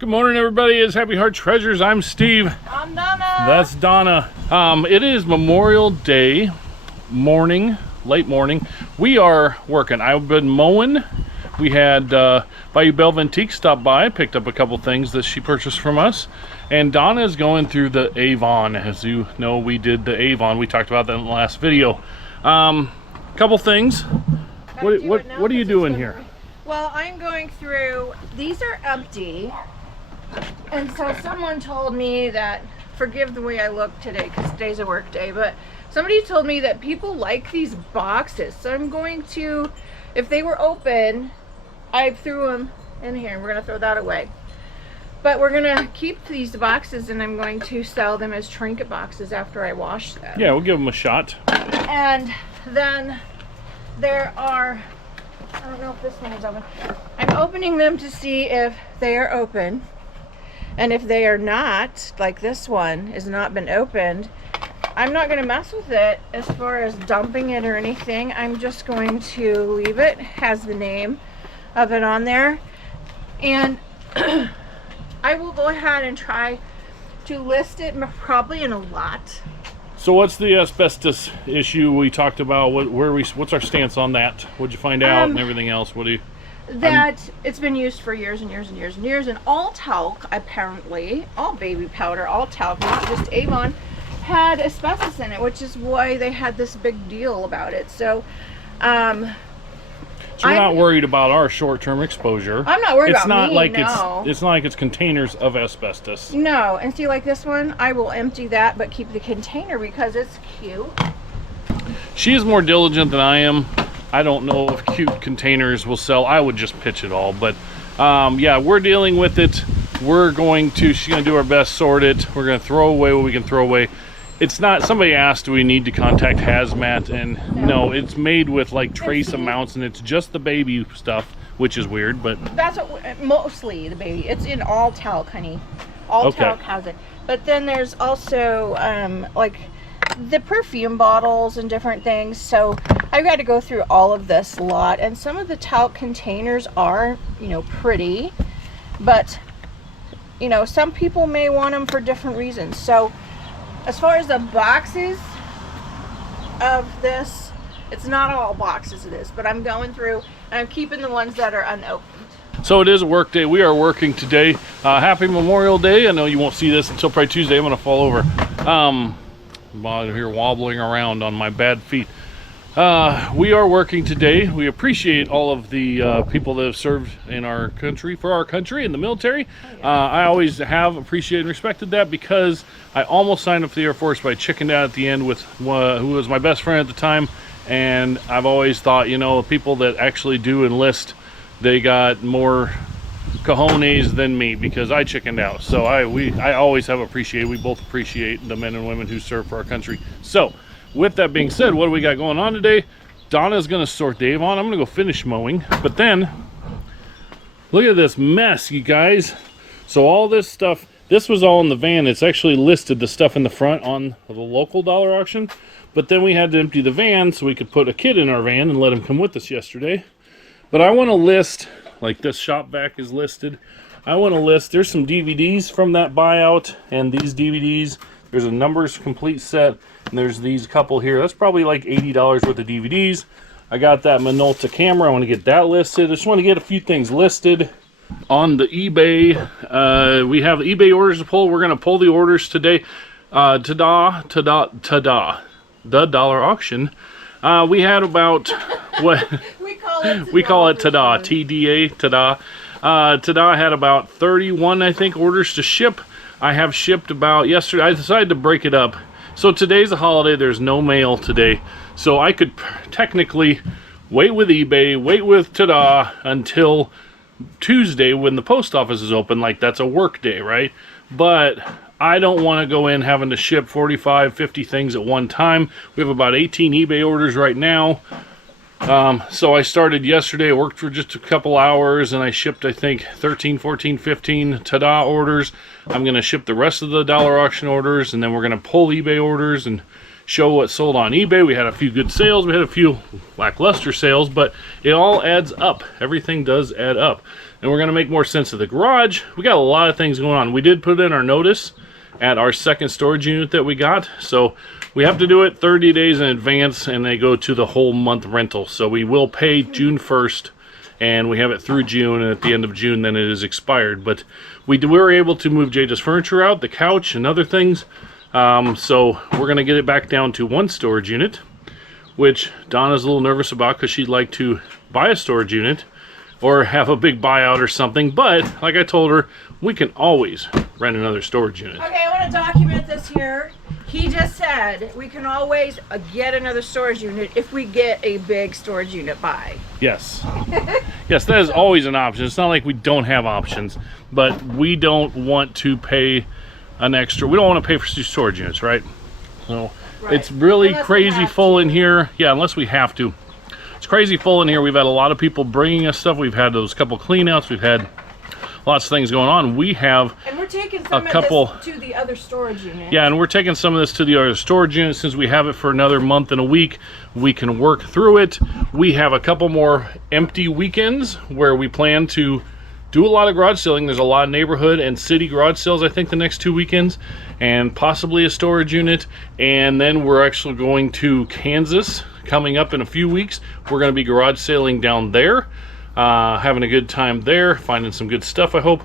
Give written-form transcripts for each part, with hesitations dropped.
Good morning, everybody. It's Happy Heart Treasures. I'm Steve. I'm Donna. That's Donna. It is Memorial Day morning, late morning. We are working. I've been mowing. We had Bayou Belve Antique stop by, picked up a couple things that she purchased from us. And Donna is going through the Avon. As you know, we did the Avon. We talked about that in the last video. Couple things. What are you doing here? Well, I'm going through, these are empty. And so someone told me that, forgive the way I look today because today's a work day, but somebody told me that people like these boxes. So I'm going to, if they were open, I threw them in here and we're going to throw that away. But we're going to keep these boxes and I'm going to sell them as trinket boxes after I wash them. Yeah, we'll give them a shot. And then there are, I don't know if this one is open. I'm opening them to see if they are open. And if they are not, like this one has not been opened, I'm not going to mess with it as far as dumping it or anything. I'm just going to leave it. It has the name of it on there. And I will go ahead and try to list it probably in a lot. So what's the asbestos issue we talked about? What's our stance on that? What'd you find out and everything else? What do you... That it's been used for years and years and years and years, and all talc, apparently, all baby powder, all talc, not just Avon, had asbestos in it, which is why they had this big deal about it. So, so we're not worried about our short-term exposure. I'm not worried it's about not me, like no. It's not like it's containers of asbestos. No, and see, like this one, I will empty that, but keep the container because it's cute. She is more diligent than I am. I don't know if cute containers will sell. I would just pitch it all, but yeah, we're dealing with it. She's gonna do our best, sort it. We're gonna throw away what we can throw away. It's not, somebody asked, do we need to contact hazmat? And no, it's made with like trace amounts and it's just the baby stuff, which is weird, but. That's what, mostly the baby. It's in all talc, honey. All talc has it. But then there's also like the perfume bottles and different things. So I've got to go through all of this lot, and some of the talc containers are, you know, pretty, but you know, some people may want them for different reasons. So as far as the boxes of this, it's not all boxes of this, but I'm going through and I'm keeping the ones that are unopened. So it is a work day. We are working today. Happy Memorial Day. I know you won't see this until probably Tuesday. I'm gonna fall over. I'm here wobbling around on my bad feet. We are working today. We appreciate all of the people that have served in our country, for our country, in the military. I always have appreciated and respected that because I almost signed up for the Air Force, but I chickened out at the end with who was my best friend at the time. And I've always thought, you know, people that actually do enlist, they got more cojones than me because I chickened out. So I always have appreciated, we both appreciate the men and women who serve for our country. So with that being said, what do we got going on today? Donna's gonna sort the Avon. I'm gonna go finish mowing, but then look at this mess, you guys. So all this stuff, this was all in the van. It's actually listed, the stuff in the front, on the local dollar auction, but then we had to empty the van so we could put a kid in our van and let him come with us yesterday. But I want to list, like this shop vac is listed. I want to list, there's some DVDs from that buyout, and these DVDs, there's a Numbers Complete set, and there's these couple here. That's probably like $80 worth of DVDs. I got that Minolta camera. I want to get that listed. I just want to get a few things listed on the eBay. We have eBay orders to pull. We're going to pull the orders today. Ta-da, the dollar auction. We had about what we call it ta-da, T-D-A, ta-da. Ta-da had about 31, I think, orders to ship. I have shipped about yesterday. I decided to break it up. So today's a holiday. There's no mail today. So I could technically wait with eBay, wait with ta-da until Tuesday when the post office is open. Like, that's a work day, right? But I don't want to go in having to ship 45, 50 things at one time. We have about 18 eBay orders right now. So I started yesterday. I worked for just a couple hours and I shipped, I think, 13, 14, 15 ta-da orders. I'm going to ship the rest of the dollar auction orders, and then we're going to pull eBay orders and show what sold on eBay. We had a few good sales, we had a few lackluster sales, but it all adds up. Everything does add up. And we're gonna make more sense of the garage. We got a lot of things going on. We did put in our notice at our second storage unit that we got. So we have to do it 30 days in advance, and they go to the whole month rental. So we will pay June 1st, and we have it through June, and at the end of June then it is expired. But we were able to move Jada's furniture out, the couch and other things. So we're gonna get it back down to one storage unit, which Donna's a little nervous about because she'd like to buy a storage unit or have a big buyout or something. But like I told her, we can always rent another storage unit. Okay, I want to document this here. He just said we can always get another storage unit if we get a big storage unit buy. Yes. Yes, that is always an option. It's not like we don't have options, but we don't want to pay an extra. We don't want to pay for 2 storage units, right? So Right. it's really Unless we crazy have full to. in here. Yeah, unless we have to. It's crazy full in here. We've had a lot of people bringing us stuff. We've had those couple cleanouts. We've had lots of things going on. We have And we're taking some a couple of this to the other storage unit. Yeah, and we're taking some of this to the other storage unit. Since we have it for another month and a week, we can work through it. We have a couple more empty weekends where we plan to do a lot of garage selling. There's a lot of neighborhood and city garage sales, I think, the next 2 weekends, and possibly a storage unit. And then we're actually going to Kansas coming up in a few weeks. We're going to be garage selling down there, having a good time there, finding some good stuff, I hope.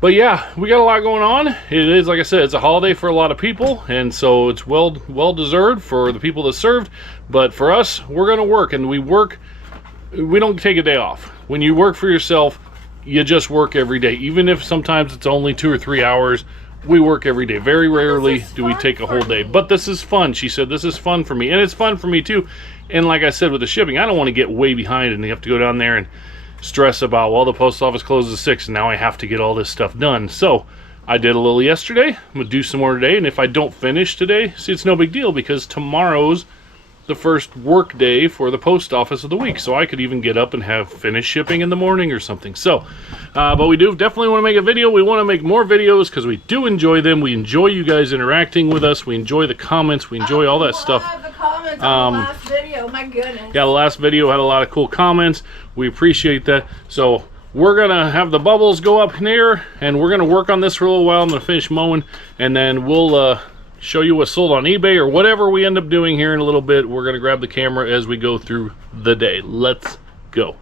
But yeah, we got a lot going on. It is, like I said, it's a holiday for a lot of people, and so it's well deserved for the people that served. But for us, we're going to work, and we don't take a day off. When you work for yourself, you just work every day. Even if sometimes it's only 2 or 3 hours, we work every day. Very rarely do we take a whole day. But this is fun. She said, this is fun for me. And it's fun for me too. And like I said, with the shipping, I don't want to get way behind and you have to go down there and stress about, well, the post office closes at 6 and now I have to get all this stuff done. So I did a little yesterday. I'm going to do some more today. And if I don't finish today, see, it's no big deal because tomorrow's the first work day for the post office of the week, so I could even get up and have finished shipping in the morning or something. So but we do definitely want to make a video. We want to make more videos because we do enjoy them. We enjoy you guys interacting with us. We enjoy the comments. We enjoy all that stuff. The comments on the last video, my goodness. Yeah, the last video had a lot of cool comments. We appreciate that. So we're gonna have the bubbles go up here, and we're gonna work on this for a little while. I'm gonna finish mowing, and then we'll show you what's sold on eBay or whatever we end up doing here in a little bit. We're gonna grab the camera as we go through the day. Let's go.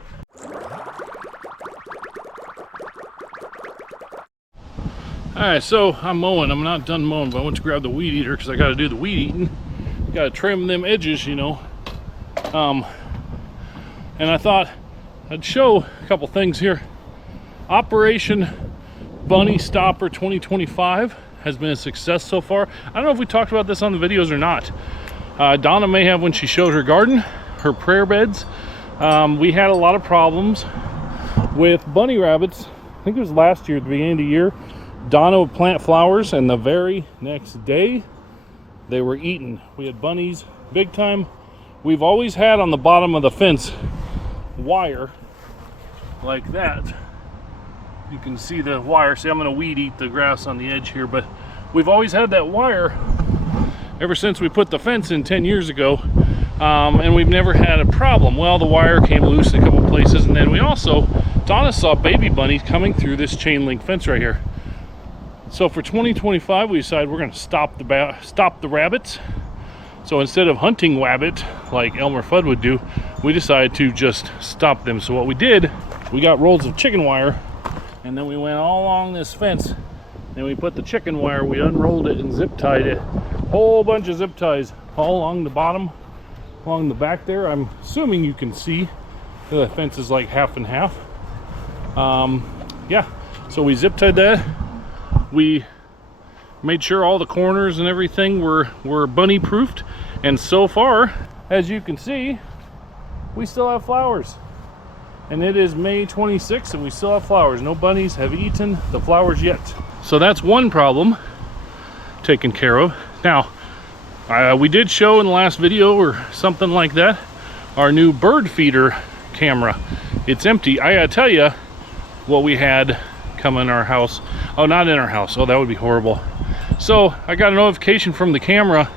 Alright, so I'm mowing. I'm not done mowing, but I went to grab the weed eater because I gotta do the weed eating. Gotta trim them edges, you know. And I thought I'd show a couple things here. Operation Bunny Stopper 2025 has been a success so far. I don't know if we talked about this on the videos or not. Donna may have when she showed her garden, her prayer beds. We had a lot of problems with bunny rabbits. I think it was last year, at the beginning of the year. Donna would plant flowers, and the very next day, they were eaten. We had bunnies big time. We've always had on the bottom of the fence wire like that. You can see the wire. See, I'm going to weed eat the grass on the edge here, but we've always had that wire ever since we put the fence in 10 years ago, and we've never had a problem. Well, the wire came loose in a couple places, and then we also, Donna saw baby bunnies coming through this chain link fence right here. So for 2025, we decided we're going to stop the rabbits. So instead of hunting rabbit like Elmer Fudd would do, we decided to just stop them. So what we did, we got rolls of chicken wire, and then we went all along this fence. Then we put the chicken wire, we unrolled it and zip tied it. Whole bunch of zip ties all along the bottom, along the back there. I'm assuming you can see the fence is like half and half. Yeah, so we zip tied that. We made sure all the corners and everything were bunny proofed, and so far, as you can see, we still have flowers. And it is May 26th and we still have flowers. No bunnies have eaten the flowers yet. So that's one problem taken care of. Now, we did show in the last video or something like that, our new bird feeder camera. It's empty. I gotta tell you what we had come in our house. Oh, not in our house. Oh, that would be horrible. So I got a notification from the camera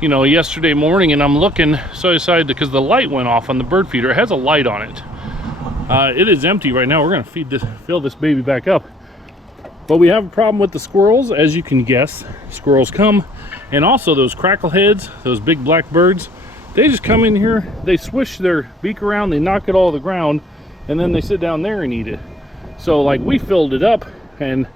you know, yesterday morning, and I'm looking, so I decided, because the light went off on the bird feeder. It has a light on it. It is empty right now. We're gonna fill this baby back up. But we have a problem with the squirrels, as you can guess. Squirrels come, and also those crackleheads, those big black birds, they just come in here, they swish their beak around, they knock it all to the ground, and then they sit down there and eat it. So like, we filled it up, and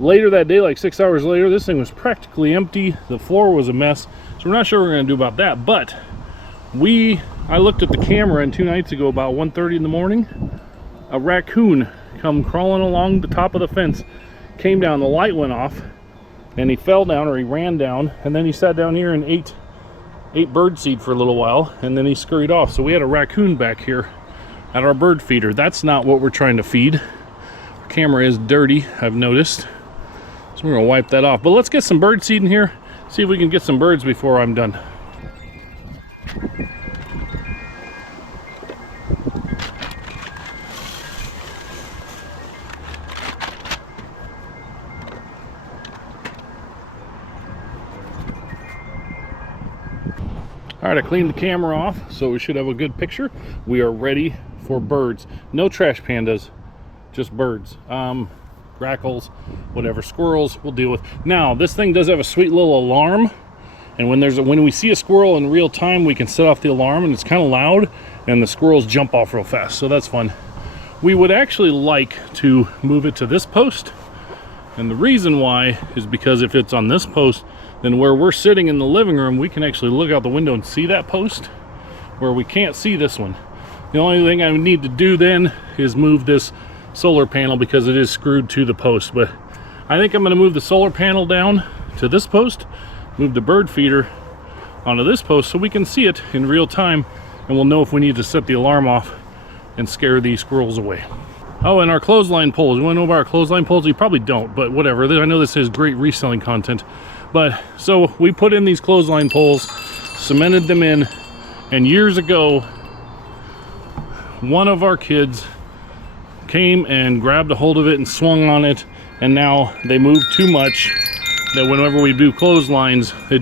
later that day, like 6 hours later, this thing was practically empty. The floor was a mess. So we're not sure what we're gonna do about that, but I looked at the camera, and 2 nights ago, about 1:30 in the morning, a raccoon come crawling along the top of the fence, came down, the light went off, and he fell down, or he ran down, and then he sat down here and ate bird seed for a little while, and then he scurried off. So we had a raccoon back here at our bird feeder. That's not what we're trying to feed. Our camera is dirty, I've noticed, so we're gonna wipe that off. But let's get some bird seed in here, see if we can get some birds before I'm done. All right, I cleaned the camera off, so we should have a good picture. We are ready for birds. No trash pandas, just birds. Grackles, whatever, squirrels we'll deal with. Now, this thing does have a sweet little alarm, and when we see a squirrel in real time, we can set off the alarm, and it's kind of loud, and the squirrels jump off real fast, so that's fun. We would actually like to move it to this post, and the reason why is because if it's on this post, then where we're sitting in the living room, we can actually look out the window and see that post, where we can't see this one. The only thing I would need to do then is move this solar panel, because it is screwed to the post. But I think I'm going to move the solar panel down to this post, move the bird feeder onto this post, so we can see it in real time, and we'll know if we need to set the alarm off and scare these squirrels away. Oh, and our clothesline poles. You want to know about our clothesline poles? You probably don't, but whatever. I know this is great reselling content. But so we put in these clothesline poles, cemented them in, and years ago, one of our kids came and grabbed a hold of it and swung on it, and now they move too much that whenever we do clotheslines, they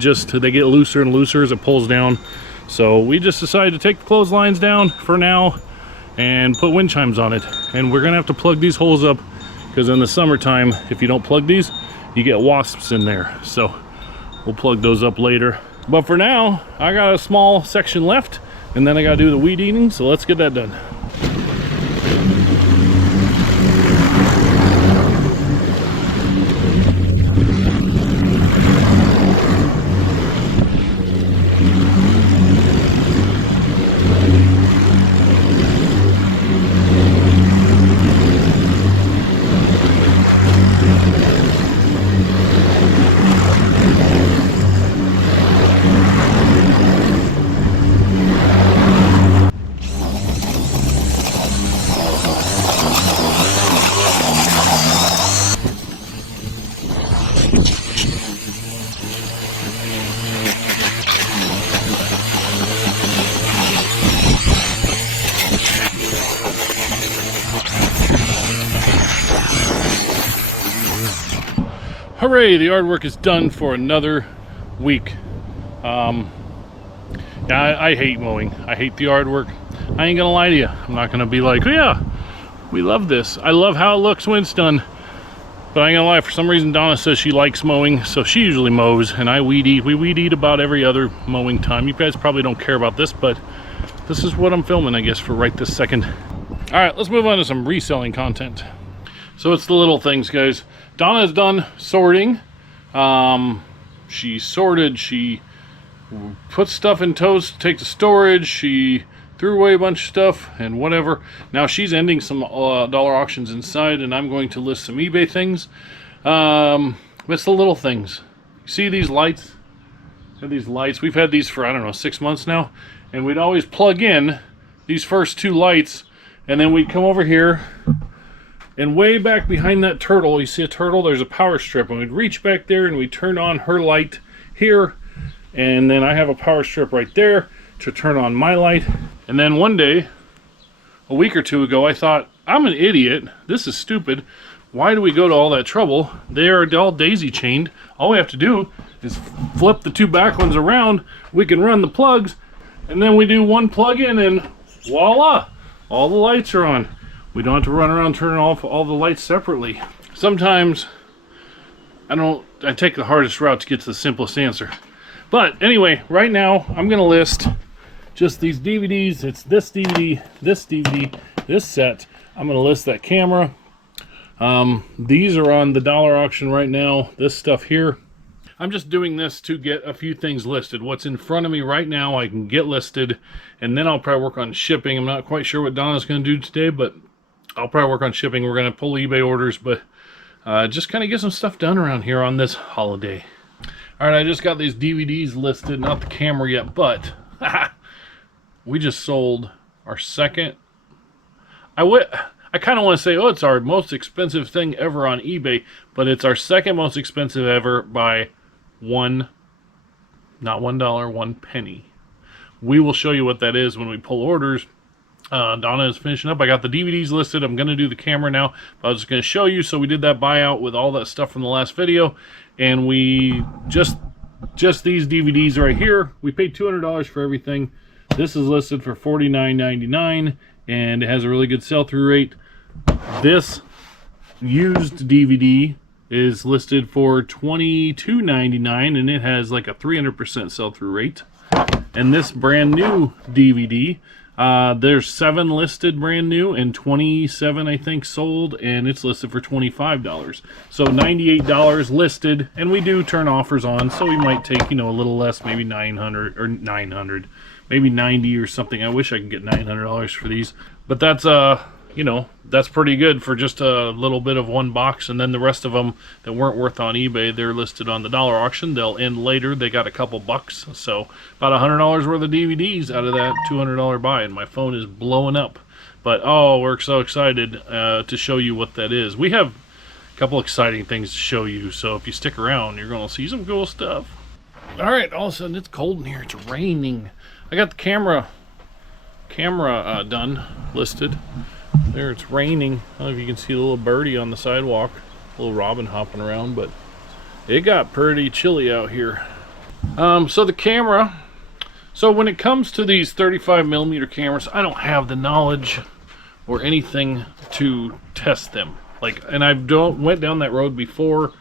get looser and looser as it pulls down. So we just decided to take the clotheslines down for now and put wind chimes on it. And we're gonna have to plug these holes up, because in the summertime, if you don't plug these, you get wasps in there. So we'll plug those up later. But for now, I got a small section left, and then I gotta do the weed eating, so let's get that done. Hooray, the yard work is done for another week. Yeah, I hate mowing. I hate the yard work. I ain't gonna lie to you. I'm not gonna be like, oh yeah, we love this. I love how it looks when it's done. But I ain't gonna lie, for some reason Donna says she likes mowing, so she usually mows, and I weed eat. We weed eat about every other mowing time. You guys probably don't care about this, but this is what I'm filming, I guess, for right this second. All right, let's move on to some reselling content. So it's the little things, guys. Donna's done sorting. She sorted, she put stuff in totes to take to storage, she threw away a bunch of stuff and whatever. Now she's ending some dollar auctions inside, and I'm going to list some eBay things. It's the little things. You see these lights? These lights, we've had these for, I don't know, 6 months now, and we'd always plug in these first 2 lights, and then we'd come over here, and way back behind that turtle, you see a turtle, there's a power strip, and we'd reach back there and we'd turn on her light here, and then I have a power strip right there to turn on my light. And then one day, a week or 2 ago, I thought, I'm an idiot, this is stupid, why do we go to all that trouble? They are all daisy chained. All we have to do is flip the two back ones around. We can run the plugs, and then we do one plug in, and voila, all the lights are on. We don't have to run around turning off all the lights separately. Sometimes I take the hardest route to get to the simplest answer. But anyway, right now I'm gonna list just these DVDs. It's this DVD, this set. I'm gonna list that camera. These are on the dollar auction right now, this stuff here. I'm just doing this to get a few things listed. What's in front of me right now I can get listed, and then I'll probably work on shipping. I'm not quite sure what Donna's gonna do today, but I'll probably work on shipping. We're gonna pull eBay orders, but just kind of get some stuff done around here on this holiday. All right, I just got these DVDs listed, not the camera yet, but we just sold our second. I kind of want to say, oh, it's our most expensive thing ever on eBay, but it's our second most expensive ever by not $1, 1 penny. We will show you what that is when we pull orders. Donna is finishing up. I got the DVDs listed. I'm going to do the camera now, but I was just going to show you. So we did that buyout with all that stuff from the last video, and we just these DVDs right here, we paid $200 for everything. This is listed for $49.99, and it has a really good sell-through rate. This used DVD is listed for $22.99, and it has like a 300% sell-through rate. And this brand new DVD, there's 7 listed brand new and 27 I think sold, and it's listed for $25. So $98 listed, and we do turn offers on, so we might take, you know, a little less, maybe 900, maybe 90 or something. I wish I could get $900 for these, but that's you know, that's pretty good for just a little bit of one box. And then the rest of them that weren't worth on eBay, they're listed on the dollar auction. They'll end later. They got a couple bucks, so about $100 worth of DVDs out of that $200 buy, and my phone is blowing up. But oh, we're so excited to show you what that is. We have a couple exciting things to show you, so if you stick around, you're going to see some cool stuff. All right, all of a sudden it's cold in here. It's raining. I got the camera done, listed. There, it's raining. I don't know if you can see the little birdie on the sidewalk, a little robin hopping around, but it got pretty chilly out here. So the camera, so when it comes to these 35mm cameras, I don't have the knowledge or anything to test them. And I went down that road before,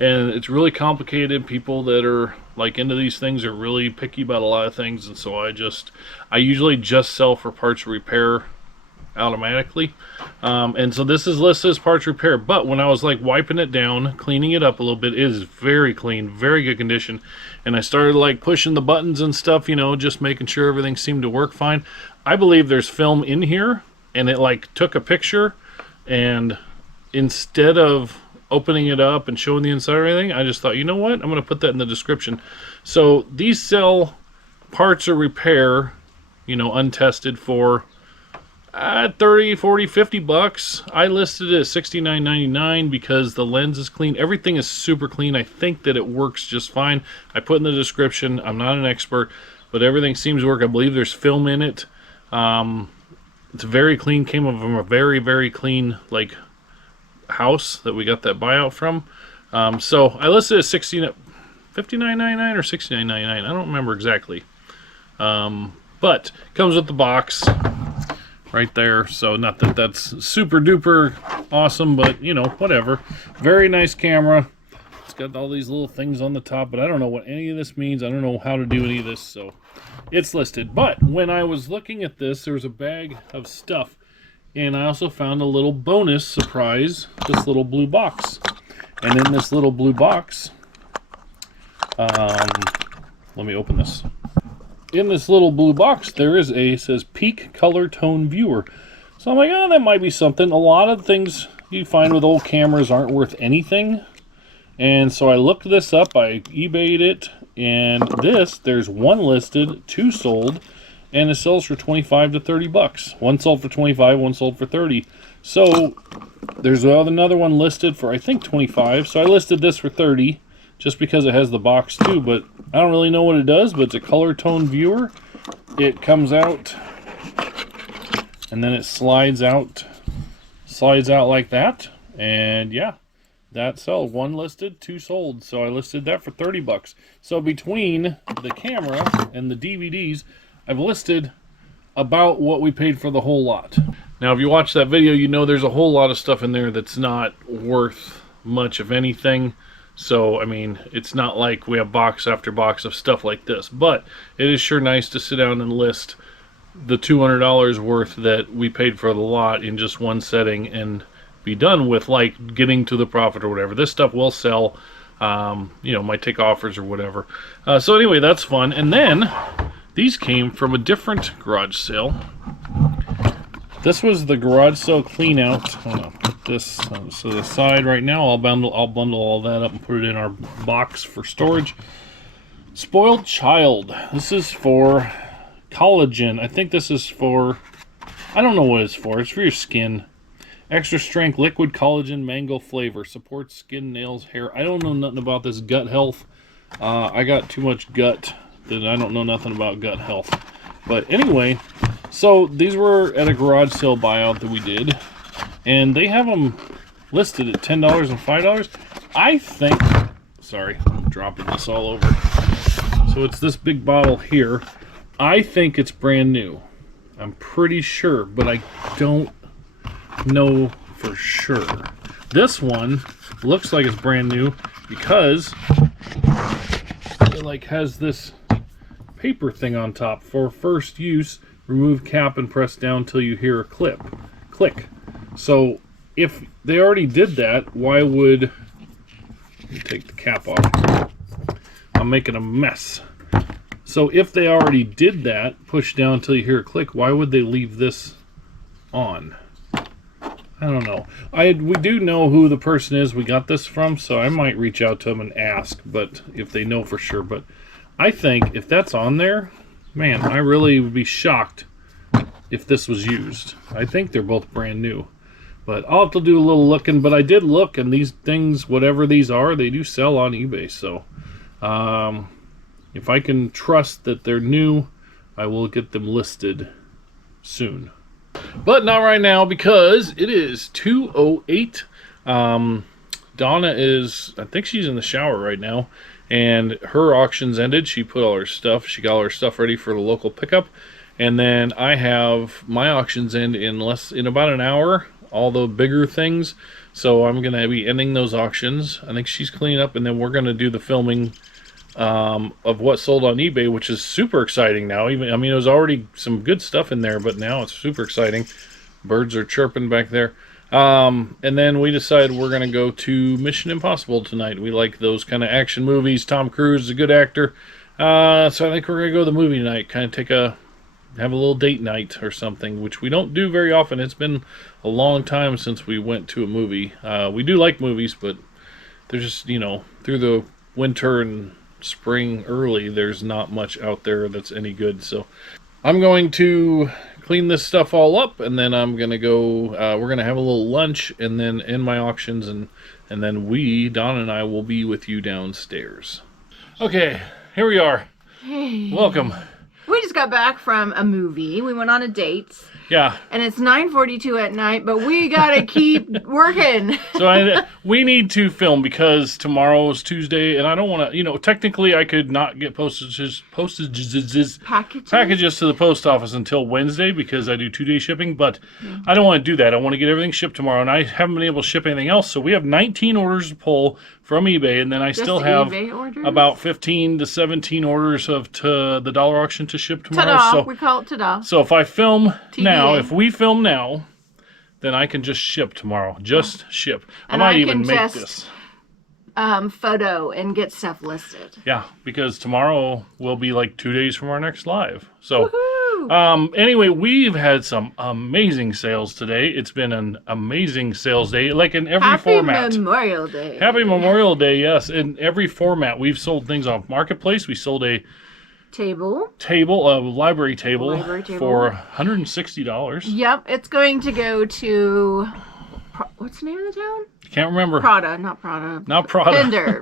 and it's really complicated. People that are into these things are really picky about a lot of things, and so I usually just sell for parts repair automatically. And so this is listed as parts repair, but when I was wiping it down, cleaning it up a little bit, it is very clean, very good condition. And I started pushing the buttons and stuff, you know, just making sure everything seemed to work fine. I believe there's film in here, and it took a picture, and instead of opening it up and showing the inside or anything, I just thought, you know what, I'm going to put that in the description. So these sell parts or repair, you know, untested for 30, 40, 50 bucks. I listed it at $69.99 because the lens is clean. Everything is super clean. I think that it works just fine. I put in the description. I'm not an expert, but everything seems to work. I believe there's film in it. It's very clean. Came from a very, very clean house that we got that buyout from. So I listed it at $59.99 or $69.99. I don't remember exactly. But comes with the box right there, so not that that's super duper awesome, but you know, whatever. Very nice camera. It's got all these little things on the top, but I don't know what any of this means. I don't know how to do any of this, so it's listed. But when I was looking at this, there was a bag of stuff, and I also found a little bonus surprise, this little blue box. And in this little blue box, let me open this. In this little blue box, there is it says Peak Color Tone Viewer. So I'm like, oh, that might be something. A lot of things you find with old cameras aren't worth anything. And so I looked this up, I eBayed it, and there's 1 listed, 2 sold, and it sells for 25 to 30 bucks. 1 sold for 25, 1 sold for 30. So there's another one listed for, I think, 25. So I listed this for 30. Just because it has the box too, but I don't really know what it does, but it's a color tone viewer. It comes out and then it slides out like that, and yeah, that sell. One listed, 2 sold. So I listed that for 30 bucks. So between the camera and the DVDs, I've listed about what we paid for the whole lot. Now, if you watch that video, you know there's a whole lot of stuff in there that's not worth much of anything. So, I mean, it's not like we have box after box of stuff like this. But it is sure nice to sit down and list the $200 worth that we paid for the lot in just one setting and be done with, like, getting to the profit or whatever. This stuff will sell, you know, might take offers or whatever. So anyway, that's fun. And then these came from a different garage sale. This was the garage sale clean out. Hold on, put this to the side right now. I'll bundle all that up and put it in our box for storage. Spoiled Child. This is for collagen. I think this is for, I don't know what it's for. It's for your skin. Extra strength liquid collagen mango flavor. Supports skin, nails, hair. I don't know nothing about this gut health. I got too much gut that I don't know nothing about gut health. But anyway, so these were at a garage sale buyout that we did. And they have them listed at $10 and $5. I think, sorry, I'm dropping this all over. So it's this big bottle here. I think it's brand new. I'm pretty sure, but I don't know for sure. This one looks like it's brand new because it like has this paper thing on top for first use. Remove cap and press down till you hear a click. So if they already did that, why would, let me take the cap off. I'm making a mess. So if they already did that, push down till you hear a click, why would they leave this on? I don't know. We do know who the person is we got this from, so I might reach out to them and ask, but if they know for sure. But I think if that's on there, man, I really would be shocked if this was used. I think they're both brand new. But I'll have to do a little looking. But I did look, and these things, whatever these are, they do sell on eBay. So if I can trust that they're new, I will get them listed soon. But not right now because it is 2:08. Donna is, I think she's in the shower right now. And her auctions ended. She put all her stuff. She got all her stuff ready for the local pickup. And then I have my auctions end in about an hour. All the bigger things. So I'm going to be ending those auctions. I think she's cleaning up, and then we're going to do the filming of what sold on eBay, which is super exciting now. Even, I mean, it was already some good stuff in there, but now it's super exciting. Birds are chirping back there. And then we decided we're going to go to Mission Impossible tonight. We like those kind of action movies. Tom Cruise is a good actor. So I think we're going to go to the movie tonight. Kind of have a little date night or something, which we don't do very often. It's been a long time since we went to a movie. We do like movies, but there's just, you know, through the winter and spring early, there's not much out there that's any good. So I'm going to clean this stuff all up, and then I'm gonna go, we're gonna have a little lunch and then end my auctions, and then Don and I will be with you downstairs. Okay, here we are. Hey. Welcome. We just got back from a movie. We went on a date. Yeah. And it's 9:42 at night, but we gotta keep working. So we need to film because tomorrow is Tuesday, and I don't want to, you know, technically I could not get packages to the post office until Wednesday because I do 2-day shipping, but I don't want to do that. I want to get everything shipped tomorrow, and I haven't been able to ship anything else. So we have 19 orders to pull from eBay, and then I still have about 15 to 17 orders to the dollar auction to ship tomorrow. Ta-da! So we call it ta-da. So if I film now, TBA. if we film now, then I can just ship tomorrow. Just ship. And I might I even can make just, this. Photo and get stuff listed. Yeah, because tomorrow will be like 2 days from our next live. So, Woohoo! Anyway, we've had some amazing sales today. It's been an amazing sales day, like in every format. Happy Memorial Day. Happy Memorial Day, yes. In every format, we've sold things off Marketplace. We sold a library table for $160. Yep, it's going to go to, what's the name of the town? Can't remember. Not Prada. Pender.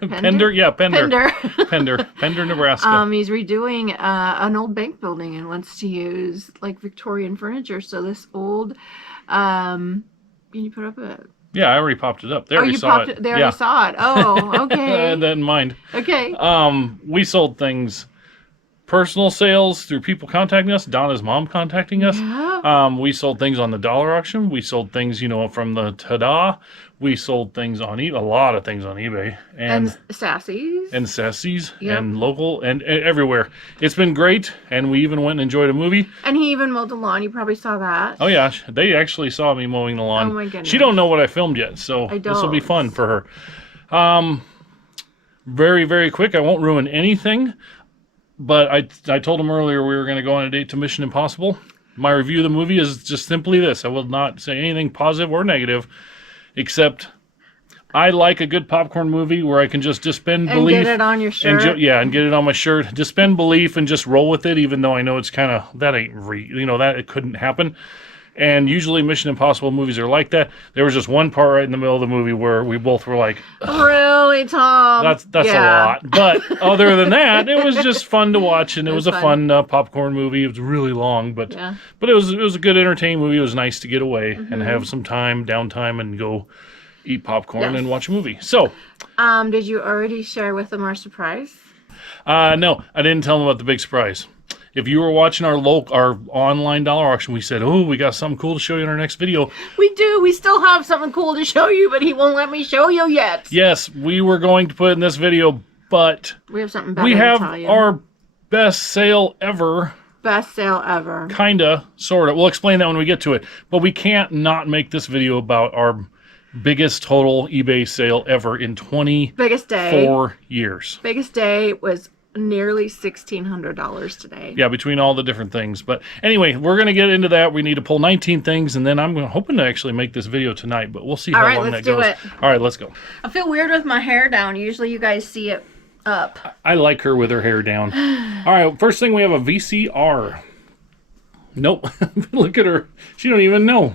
Pender, Nebraska. He's redoing an old bank building and wants to use like Victorian furniture. So this old, can you put up a Yeah, I already popped it up. They Oh, already you saw popped it. it. They already saw it. Oh, I okay. had that in mind. Okay. We sold things, personal sales through people contacting us. Donna's mom contacting us. Yeah. We sold things on the dollar auction. We sold things, from the Tada. We sold things on eBay. A lot of things on eBay And Sassy's. and Sassy's Yep. and local and everywhere. It's been great, and we even went and enjoyed a movie. And he even mowed the lawn. You probably saw that. Oh yeah, they actually saw me mowing the lawn. Oh my goodness. She don't know what I filmed yet, so I this will be don't. fun for her. Very, very quick. I won't ruin anything, but I told him earlier we were going to go on a date to Mission Impossible. My review of the movie is just simply this. I will not say anything positive or negative, except I like a good popcorn movie where I can just suspend belief. And get it on your shirt. And get it on my shirt. Suspend belief and just roll with it, even though I know it's kind of, that ain't that it couldn't happen. And usually Mission Impossible movies are like that. There was just one part right in the middle of the movie where we both were like, really, Tom? that's a lot. But other than that, it was just fun to watch, and it was a fun popcorn movie. It was really long, but it was a good entertaining movie. It was nice to get away and have some downtime, and go eat popcorn and watch a movie. So, did you already share with them our surprise? no, I didn't tell them about the big surprise. If you were watching our online dollar auction, we said, "Oh, we got something cool to show you in our next video." We do. We still have something cool to show you, but he won't let me show you yet. Yes, we were going to put it in this video, but we have something better we have to tell you. our best sale ever. Best sale ever. Kinda, sorta. We'll explain that when we get to it. But we can't not make this video about our biggest total eBay sale ever in 24 years. Biggest day was nearly $1,600 today. Yeah, between all the different things. But anyway, we're going to get into that. We need to pull 19 things, and then I'm hoping to actually make this video tonight, but we'll see how long that goes. All right, let's do it. All right, let's go. I feel weird with my hair down. Usually you guys see it up. I like her with her hair down. All right, first thing, we have a VCR. Nope. Look at her. She don't even know.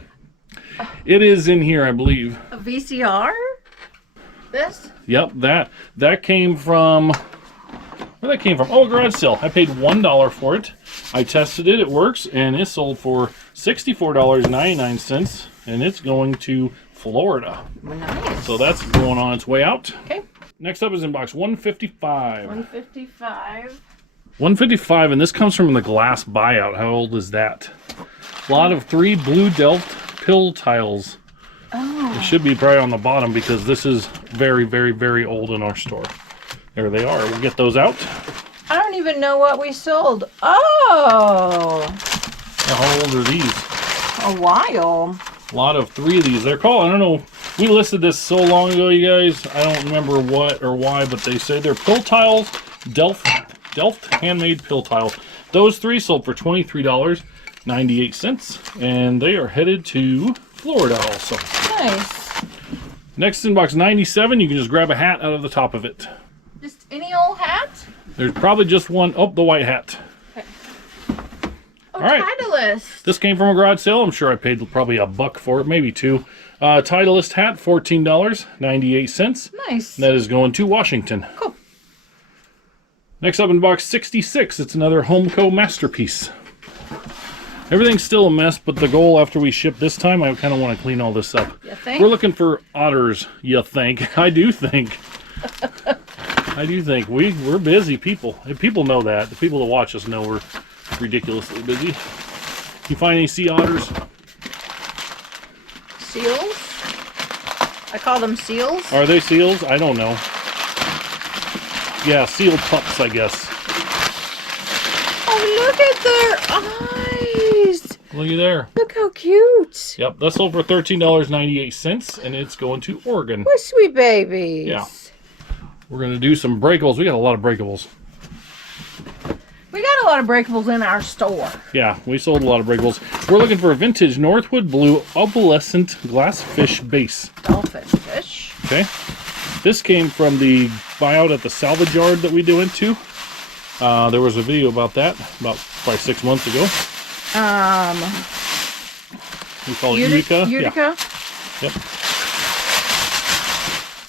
It is in here, I believe. A VCR? This? Yep, that came from... Where that came from? Oh, a garage sale. I paid $1 for it. I tested it. It works, and it sold for $64.99, and it's going to Florida. Nice. So that's going on its way out. Okay. Next up is in box 155. 155. 155, and this comes from the glass buyout. How old is that? A lot of 3 blue Delft pill tiles. Oh. It should be probably on the bottom because this is very, very, very old in our store. There they are. We'll get those out. I don't even know what we sold. Oh. How old are these? A while. A lot of 3 of these. They're called, I don't know. We listed this so long ago, you guys. I don't remember what or why, but they say they're pill tiles. Delft handmade pill tiles. Those 3 sold for $23.98, and they are headed to Florida also. Nice. Next in box 97, you can just grab a hat out of the top of it. Just any old hat? There's probably just one. Oh, the white hat. Okay. Oh, all right. Titleist. This came from a garage sale. I'm sure I paid probably $1 for it, maybe 2. Titleist hat, $14.98. Nice. That is going to Washington. Cool. Next up in box 66, it's another Homeco masterpiece. Everything's still a mess, but the goal after we ship this time, I kind of want to clean all this up. You think? We're looking for otters, you think. I do think. I do think. We're busy people. And people know that. The people that watch us know we're ridiculously busy. You find any sea otters? Seals? I call them seals. Are they seals? I don't know. Yeah, seal pups, I guess. Oh, look at their eyes. Look at there. Look how cute. Yep, that's sold for $13.98, and it's going to Oregon. What sweet babies. Yeah. We're going to do some breakables. We got a lot of breakables. We got a lot of breakables in our store. Yeah, we sold a lot of breakables. We're looking for a vintage Northwood Blue opalescent glass fish base. Dolphin fish. Okay. This came from the buyout at the salvage yard that we went to. There was a video about that about probably 6 months ago. We call it Utica. Utica? Yeah. Yep.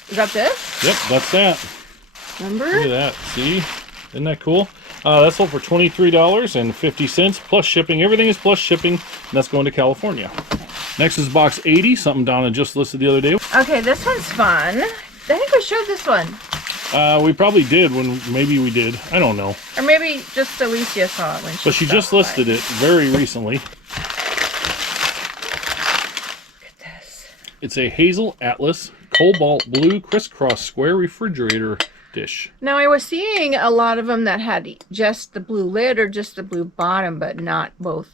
Is that this? Yep, that's that. Remember? Look at that. See? Isn't that cool? That's sold for $23.50 plus shipping. Everything is plus shipping, and that's going to California. Next is box 80, something Donna just listed the other day. Okay, this one's fun. I think we showed this one. We probably did maybe we did. I don't know. Or maybe just Alicia saw it when she But she just listed it very recently. Look at this. It's a Hazel Atlas Cobalt Blue Crisscross Square Refrigerator dish. Now, I was seeing a lot of them that had just the blue lid or just the blue bottom, but not both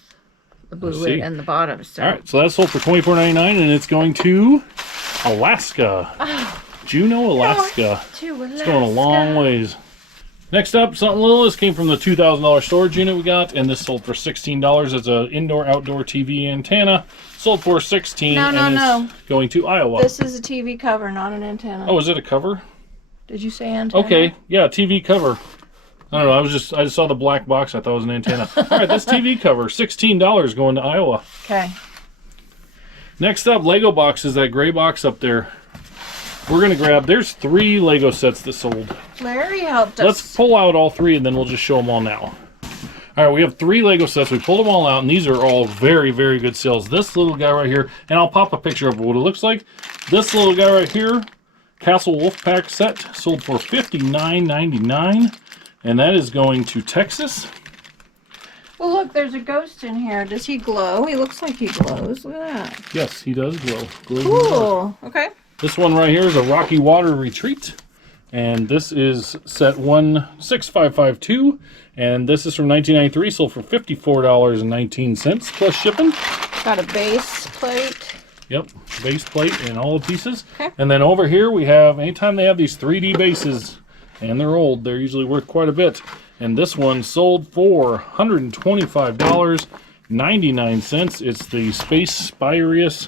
the blue lid and the bottom. So. All right, so that's sold for $24.99, and it's going to Alaska. Oh, Juneau, Alaska. to Alaska. It's going a long ways. Next up, something little. This came from the $2,000 storage unit we got, and this sold for $16. It's an indoor-outdoor TV antenna. Sold for $16. No. Going to Iowa. This is a TV cover, not an antenna. Oh, is it a cover? Did you say antenna? Okay, yeah, TV cover. I don't know. I just saw the black box. I thought it was an antenna. All right, this TV cover, $16 going to Iowa. Okay. Next up, Lego boxes. That gray box up there. We're gonna grab. There's 3 Lego sets that sold. Larry helped us. Let's pull out all 3, and then we'll just show them all now. All right, we have 3 Lego sets. We pulled them all out, and these are all very, very good sales. This little guy right here, and I'll pop a picture of what it looks like. This little guy right here, Castle Wolfpack set, sold for $59.99, and that is going to Texas. Well, look, there's a ghost in here. Does he glow? He looks like he glows. Look at that. Yes, he does glow. Cool. Okay. This one right here is a Rocky Water Retreat, and this is set 16552, and this is from 1993, sold for $54.19 plus shipping. Got a base plate. Yep, base plate and all the pieces. Okay. And then over here we have, anytime they have these 3D bases, and they're old, they're usually worth quite a bit. And this one sold for $125.99. It's the Space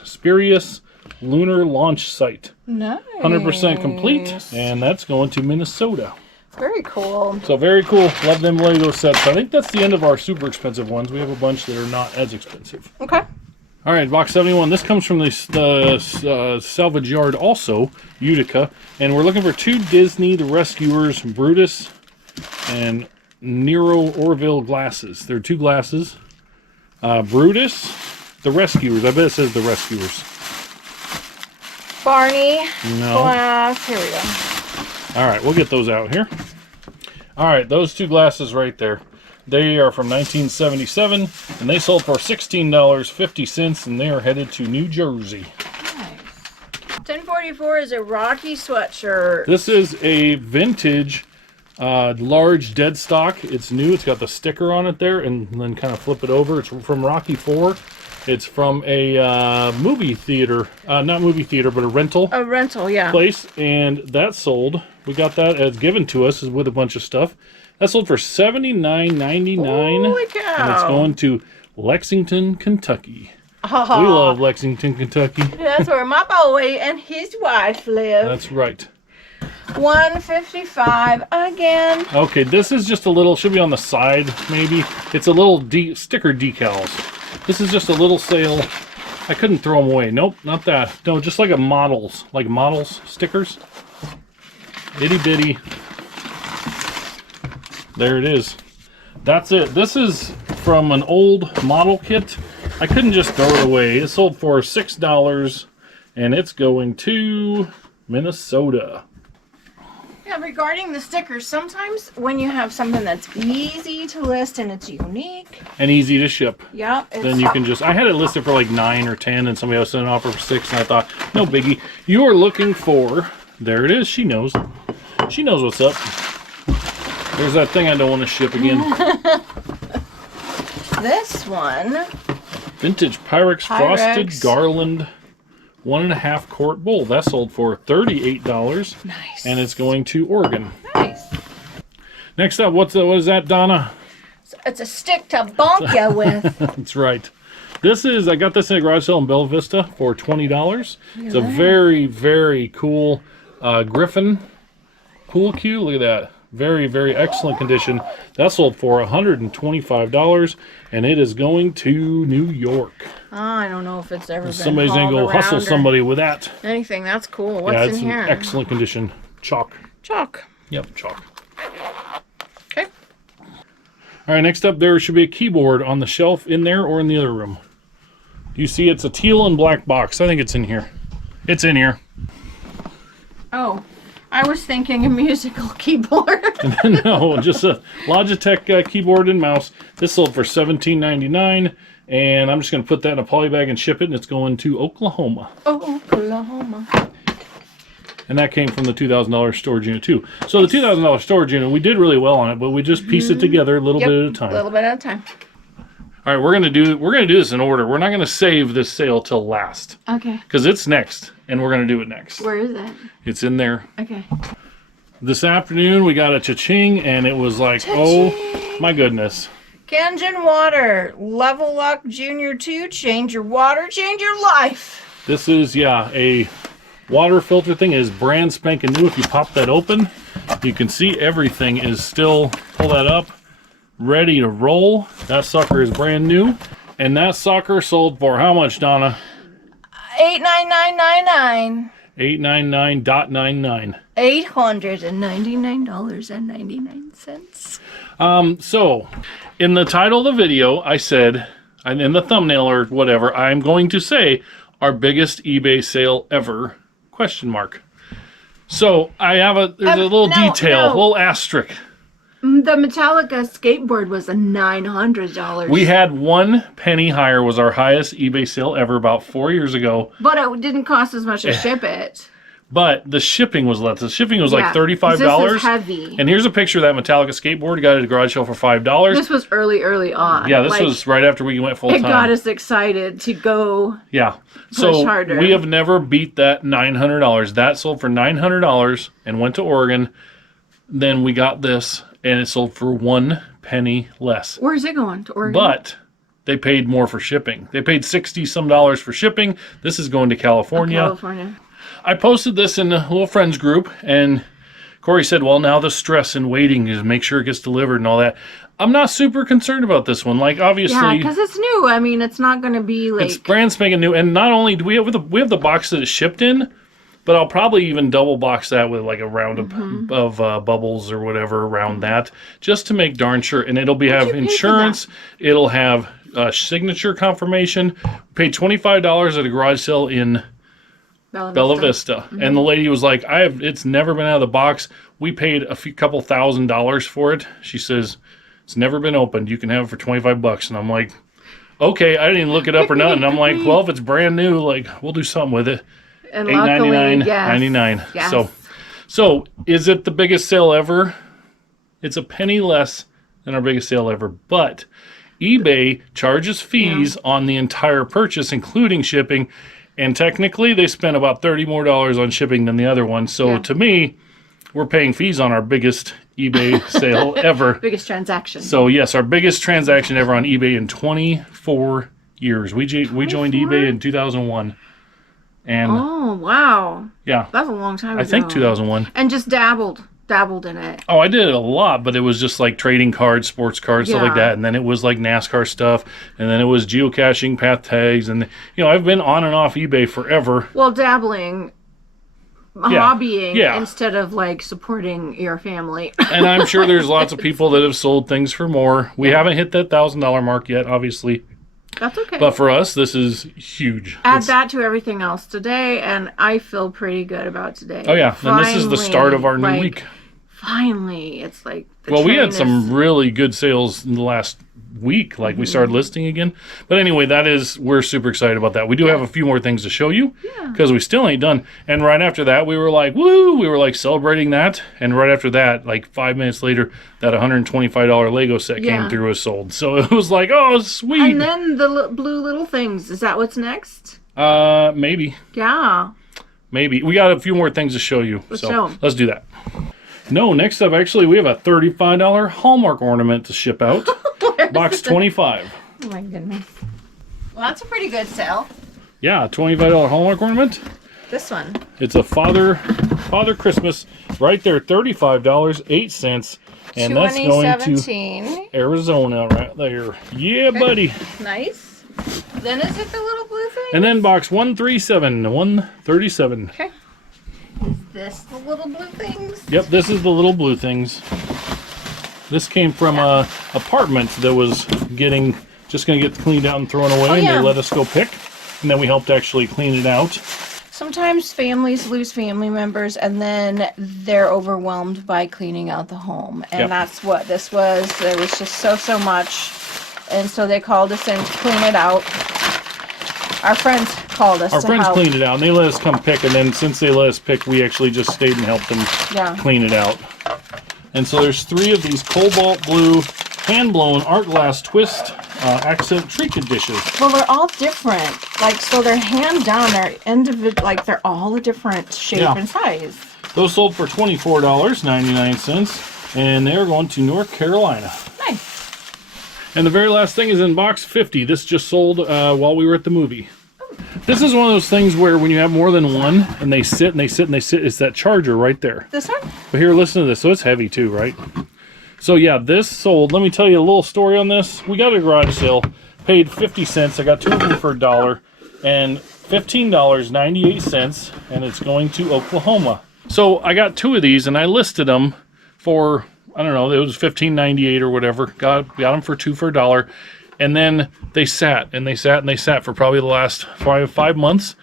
Spirius Lunar Launch Site. Nice. 100% complete, and that's going to Minnesota. Very cool. So very cool. Love them Lego sets. I think that's the end of our super expensive ones. We have a bunch that are not as expensive. Okay. All right, box 71. This comes from the salvage yard also, Utica. And we're looking for 2 Disney The Rescuers, Brutus and Nero Orville glasses. There are 2 glasses. Brutus, The Rescuers. I bet it says The Rescuers. Barney. No. Glass. Here we go. All right, we'll get those out here. All right, those 2 glasses right there. They are from 1977, and they sold for $16.50, and they are headed to New Jersey. Nice. 1044 is a Rocky sweatshirt. This is a vintage, large dead stock. It's new. It's got the sticker on it there, and then kind of flip it over. It's from Rocky 4. It's from a movie theater, not movie theater, but a rental. A rental, yeah. Place, and that sold. We got that as given to us with a bunch of stuff. That sold for $79.99. Holy cow. And it's going to Lexington, Kentucky. Oh, We love Lexington, Kentucky. that's where my boy and his wife live. That's right. $155 again. Okay, this is just a little, should be on the side maybe. It's a little sticker decals. This is just a little sale. I couldn't throw them away. Nope, not that. No, just like models stickers. Itty bitty. There it is. That's it. This is from an old model kit. I couldn't just throw it away. It sold for $6, and it's going to Minnesota. Yeah, regarding the stickers, sometimes when you have something that's easy to list and it's unique. And easy to ship. Yep. Then you can just, I had it listed for like 9 or 10, and somebody else sent an offer for 6, and I thought, no biggie. You are looking for, there it is, she knows. She knows what's up. There's that thing I don't want to ship again. This one. Vintage Pyrex Frosted Garland 1.5 quart bowl. That sold for $38. Nice. And it's going to Oregon. Nice. Next up, what is that, Donna? It's a stick to bonk you with. That's right. This is, I got this in a garage sale in Bella Vista for $20. It's a very, very cool Griffin pool cue. Look at that. Very, very excellent condition. That sold for $125, and it is going to New York. Oh, I don't know if it's ever been Somebody's going to go hustle somebody with that. Anything. That's cool. What's yeah, it's in here? in excellent condition. Chalk. Chalk. Yep, chalk. Okay. All right, next up, there should be a keyboard on the shelf in there or in the other room. You see it's a teal and black box. I think it's in here. It's in here. Oh, I was thinking a musical keyboard. No, just a Logitech keyboard and mouse. This sold for $17.99, and I'm just going to put that in a poly bag and ship it, and it's going to Oklahoma. Oh, Oklahoma. And that came from the $2,000 storage unit too. So the $2,000 storage unit, we did really well on it, but we just pieced it together a little bit at a time. A little bit at a time. All right, we're gonna do this in order. We're not gonna save this sale till last. Okay. Because it's next, and we're gonna do it next. Where is it? It's in there. Okay. This afternoon we got a cha-ching, and it was like, oh my goodness. Kangen Water, Level Up Junior 2, change your water, change your life. This is, yeah, a water filter thing. It is brand spanking new. If you pop that open, you can see everything is still, pull that up, ready to roll. That sucker is brand new. And that sucker sold for how much, Donna? $899.99. $899.99. $899.99. So, in the title of the video, I said, and in the thumbnail or whatever, I'm going to say our biggest eBay sale ever, question mark. So, there's a little detail, a little asterisk. The Metallica skateboard was $900. We had 1 penny higher, was our highest eBay sale ever about 4 years ago. But it didn't cost as much to ship it. But the shipping was less. The shipping was like $35. This is heavy. And here's a picture of that Metallica skateboard. Got it at a garage sale for $5. This was early on. Yeah, this was right after we went full time. It got us excited to go. Yeah. Push So harder. we have never beat that $900. That sold for $900 and went to Oregon. Then we got this, and it sold for 1 penny less. Where's it going? To Oregon? But they paid more for shipping. They paid $60-some for shipping. This is going to California. California. I posted this in a little friends group, and Corey said, well, now the stress and waiting is make sure it gets delivered and all that. I'm not super concerned about this one. Like, obviously... Yeah, because it's new. I mean, it's not going to be like... It's brand spanking new. And not only do we have the box that it's shipped in, but I'll probably even double box that with like a round of bubbles or whatever around that, just to make darn sure. And it'll have insurance. It'll have signature confirmation. We paid $25 at a garage sale in Bella Vista. And the lady was like, it's never been out of the box. We paid couple $1,000 for it. She says, it's never been opened. You can have it for $25. And I'm like, okay, I didn't even look it up or nothing. I'm like, well, if it's brand new, like, we'll do something with it. And $8.99.99. Yes. So is it the biggest sale ever? It's a penny less than our biggest sale ever, but eBay charges fees on the entire purchase, including shipping, and technically they spent about $30 more on shipping than the other one. So to me, we're paying fees on our biggest eBay sale ever. Biggest transaction. So yes, our biggest transaction ever on eBay in 24 years. We joined eBay in 2001. And oh, wow. Yeah. That's a long time ago. I think 2001. And just dabbled in it. Oh, I did it a lot, but it was just like trading cards, sports cards, stuff like that. And then it was like NASCAR stuff. And then it was geocaching, path tags. And, I've been on and off eBay forever. Well, dabbling, hobbying, instead of like supporting your family. And I'm sure there's lots of people that have sold things for more. We haven't hit that $1,000 mark yet, obviously. That's okay. But for us, this is huge. Add that to everything else today, and I feel pretty good about today. Oh, yeah. And this is the start of our new week. Finally. It's like... We had some really good sales in the last week. Like, we started listing again. But anyway, we're super excited about that. We do have a few more things to show you because we still ain't done. And right after that, we were like, woo! We were like celebrating that. And right after that, like 5 minutes later, that $125 Lego set came through was sold. So it was like, oh, sweet. And then the blue little things. Is that what's next? Maybe. Yeah. Maybe. We got a few more things to show you. Let's do that. No, next up, actually, we have a $35 Hallmark ornament to ship out. Box 25. Oh, my goodness. Well, that's a pretty good sale. Yeah, $25 Hallmark ornament. This one. It's a Father Christmas right there, $35, 8 cents. And that's going to Arizona right there. Yeah, buddy. Nice. Then is it the little blue thing? And then box 137. Okay. Is this the little blue things? Yep, this is the little blue things. This came from a apartment that was just going to get cleaned out and thrown away, and they let us go pick. and then we helped actually clean it out. Sometimes families lose family members and then they're overwhelmed by cleaning out the home. And that's what this was. There was just so much. And so they called us in to clean it out. Our friends called us to help. Our friends cleaned it out, and they let us come pick, and then since they let us pick, we actually just stayed and helped them clean it out. And so there's 3 of these cobalt blue hand-blown art glass twist accent trinket dishes. Well, they're all different. Like, so they're hand done. They're individual. Like, they're all a different shape and size. Those sold for $24.99, and they're going to North Carolina. Nice. And the very last thing is in box 50. This just sold while we were at the movie. This is one of those things where when you have more than one and they sit and they sit and they sit, it's that charger right there. This one? But here, listen to this. So it's heavy too, right? So yeah, this sold. Let me tell you a little story on this. We got a garage sale, paid 50 cents. I got 2 of them for $1 and $15.98, and it's going to Oklahoma. So I got 2 of these and I listed them for, I don't know, it was $15.98 or whatever. Got them for 2 for $1. And then they sat and they sat and they sat for probably the last five months.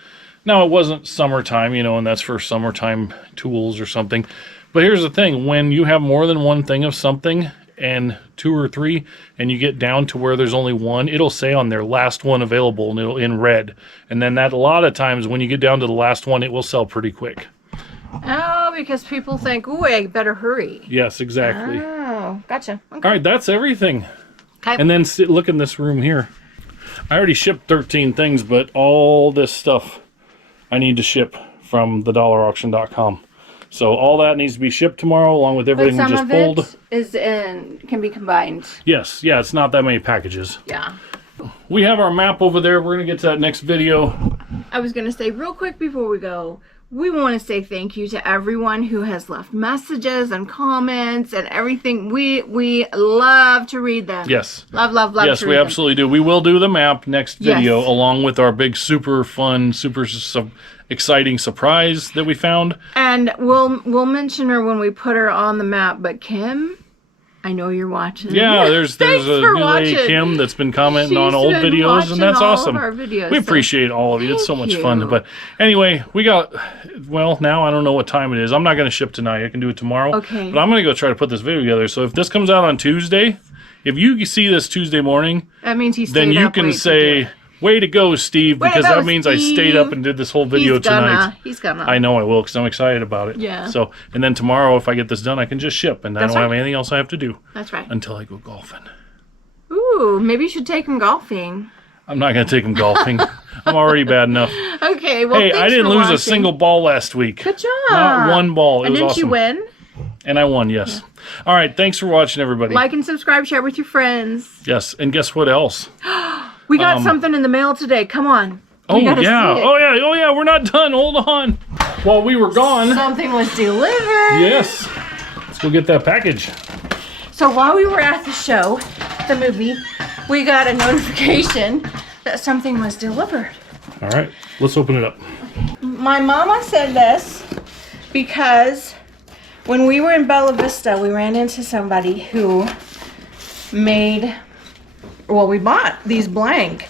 Now, it wasn't summertime, you know, and that's for summertime tools or something. But here's the thing. When you have more than one thing of something and 2 or 3, and you get down to where there's only one, it'll say on there, last one available, and it'll in red. And then that a lot of times when you get down to the last one, it will sell pretty quick. Oh, because people think, ooh, I better hurry. Yes, exactly. Oh, gotcha. Okay. All right, that's everything. Okay. And then look in this room here. I already shipped 13 things, but all this stuff I need to ship from thedollarauction.com. So all that needs to be shipped tomorrow, along with everything we just pulled. Some of it can be combined. Yes, yeah, it's not that many packages. Yeah. We have our map over there. We're going to get to that next video. I was going to say real quick before we go, we want to say thank you to everyone who has left messages and comments and everything. We love to read them. Yes. Love yes, to read we them. absolutely do. We will do the map next video, Yes. along with our big, super fun, exciting surprise that we found. And we'll mention her when we put her on the map. But Kim, I know you're watching. Yeah, there's a new lady, watching. Kim, that's been commenting She's on old been videos, and that's watching all awesome. of our videos, We so appreciate all of you. It's so much thank fun. you. But anyway, we got, well, now I don't know what time it is. I'm not going to ship tonight. I can do it tomorrow. Okay. But I'm going to go try to put this video together. So if this comes out on Tuesday, if you see this Tuesday morning, That means he stayed then you up can late to do say, it. way to go, Steve, Way to because go, that means I stayed Steve. up and did this whole video tonight. He's gonna. I know I will, because I'm excited about it. Yeah. So, and then tomorrow, if I get this done, I can just ship, and I That's don't right. have anything else I have to do That's right. until I go golfing. Ooh, maybe you should take him golfing. I'm not going to take him golfing. I'm already bad enough. Okay, well, Hey, thanks I didn't for lose watching. a single ball last week. Good job. Not one ball. It And was didn't awesome. you win? And I won, yes. All right, thanks for watching, everybody. Like and subscribe, share with your friends. Yes, and guess what else? We got something in the mail today. Come on. Oh, We gotta yeah. see it. Oh, yeah. We're not done. Hold on. While we were gone. Something was delivered. Yes. Let's go get that package. So while we were at the show, the movie, we got a notification that something was delivered. All right, let's open it up. My mama said this because when we were in Bella Vista, we ran into somebody who made, well, we bought these blank.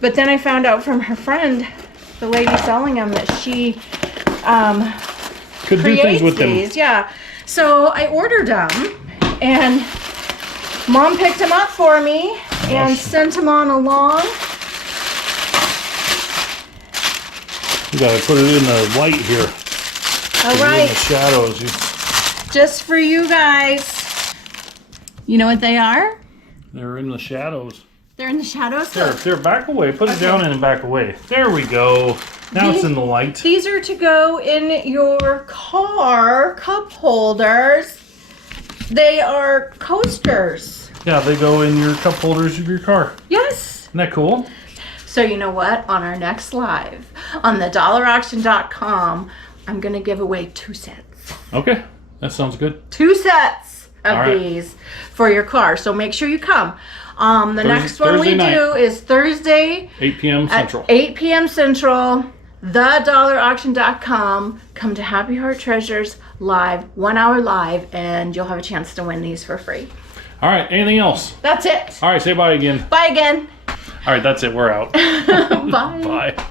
But then I found out from her friend, the lady selling them, that she Could do things with them. these. Yeah. So I ordered them, and Mom picked them up for me and Gosh. sent them on along. You gotta put it in the light here. All In the right, shadows. just for you guys. You know what they are? They're in the shadows. They're in the shadows. There, back away. Put it down and back away. There we go. Now it's in the light. These are to go in your car cup holders. They are coasters. Yeah, they go in your cup holders of your car. Yes. Isn't that cool? So you know what? On our next live on thedollarauction.com, I'm going to give away 2 sets. Okay, that sounds good. 2 sets of All right. these for your car. So make sure you come. The next one Thursday we night. do is Thursday 8 p.m. Central. at 8 p.m. Central. thedollarauction.com. Come to Happy Heart Treasures live, 1 hour live, and you'll have a chance to win these for free. All right, anything else? That's it. All right, say bye again. Bye again. All right, that's it. We're out. Bye. Bye.